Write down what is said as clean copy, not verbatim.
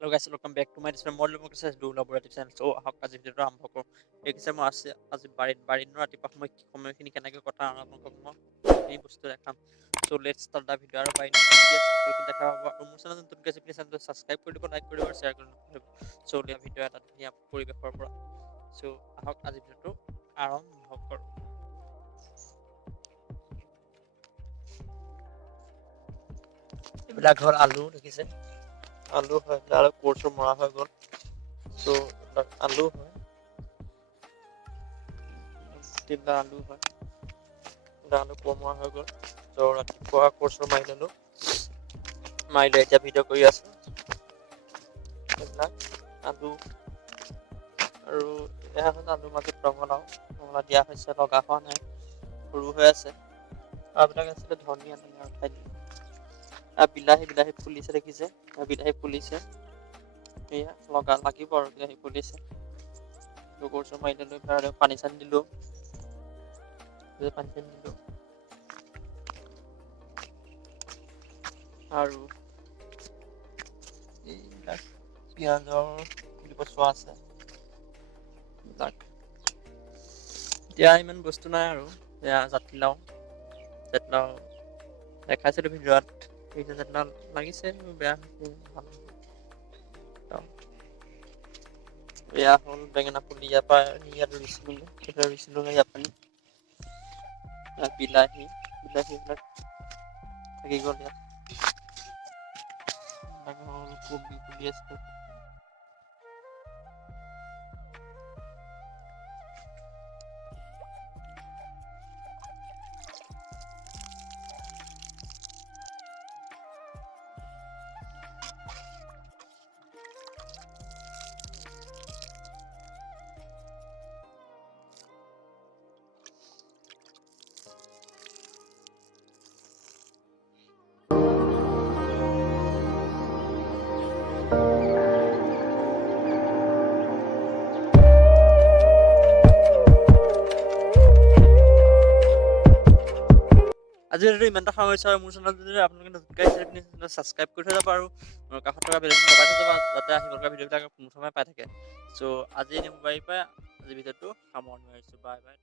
Hello guys, welcome back to my channel. Model Microsoft do laboratory channel. So আহক আজি ভিডিঅ'টো আৰম্ভ কৰোঁ। এই কিছু মই আছে আজি বাৰীত ৰাতিপুৱা সময়খিনি কেনেকৈ কটা আপোনালোকক মই এই বস্তু দেখাম। So let's start the video আৰু বাৰীত দেখা পাব আৰু মোৰ চেনেল নতুনকৈ আছে প্লিজ চেনেলটো ছাবস্ক্ৰাইব কৰি দিব, লাইক কৰিব আৰু শ্বেয়াৰ কৰি দিব। So ভিডিঅ' এটা ধুনীয়া পৰিৱেশৰ পৰা। So আহক আজি ভিডিঅ'টো আৰম্ভ কৰোঁ। এইবিলাক হ'ল আলু দেখিছে, আলু হয় আৰু কোৰচোৰ মৰা হৈ গ'ল। So এইবিলাক আলু হয়, আলু হয়, আলু কোৰমৰা হৈ গ'ল। So ৰাতিপুৱা কোৰচোৰ মাৰি ল'লো, মাৰি লৈ এতিয়া ভিডিঅ' কৰি আছো। এইবিলাক আলু আৰু এয়া হ'ল আলুৰ মাজত ৰঙালাও দিয়া হৈছে, লগা হোৱা নাই, সৰু হৈ আছে। আৰু এইবিলাক আছিলে ধনিয়া খাই দিলোঁ। বিলাহী ফুলিছে দেখিছে, বিলাহী ফুলিছে, এয়া লাগিব আৰু বিলাহী ফুলিছে। কোৰচোৰ মাৰি দিলোঁ, পানী চানী দিলোঁ, আৰু এইবিলাক পিঁয়াজৰ চোৱা আছে। এতিয়া ইমান বস্তু নাই আৰু এয়া জাতিলাও দেখাইছিলো ভিডিঅ'ত, জাতিলাও লাগিছে, বেয়া এয়া হ'ল বেঙেনা পুলি, ইয়াৰ পৰা ইয়াত ৰুইছিলো বিলাহী বিলাক থাকি গ'ল ইয়াত। কবি ফুলি আছে। আজিৰ ভিডিঅ'টো ইমানটা সময় হৈছে আৰু মোৰ চেনেলটো যদি আপোনালোকে নতুনকৈ আহিছে প্লিজ ছাবস্ক্ৰাইব কৰি থৈ যাব আৰু কাষত থকা বেল আইকনটো দবাই থৈ যাব, যাতে আহিব লগা ভিডিঅ'বিলাক প্ৰথমে পাই থাকে। চ' আজি বাৰীৰ পৰা আজি ভিডিঅ'টো সামৰণি মাৰিছোঁ। Bye bye.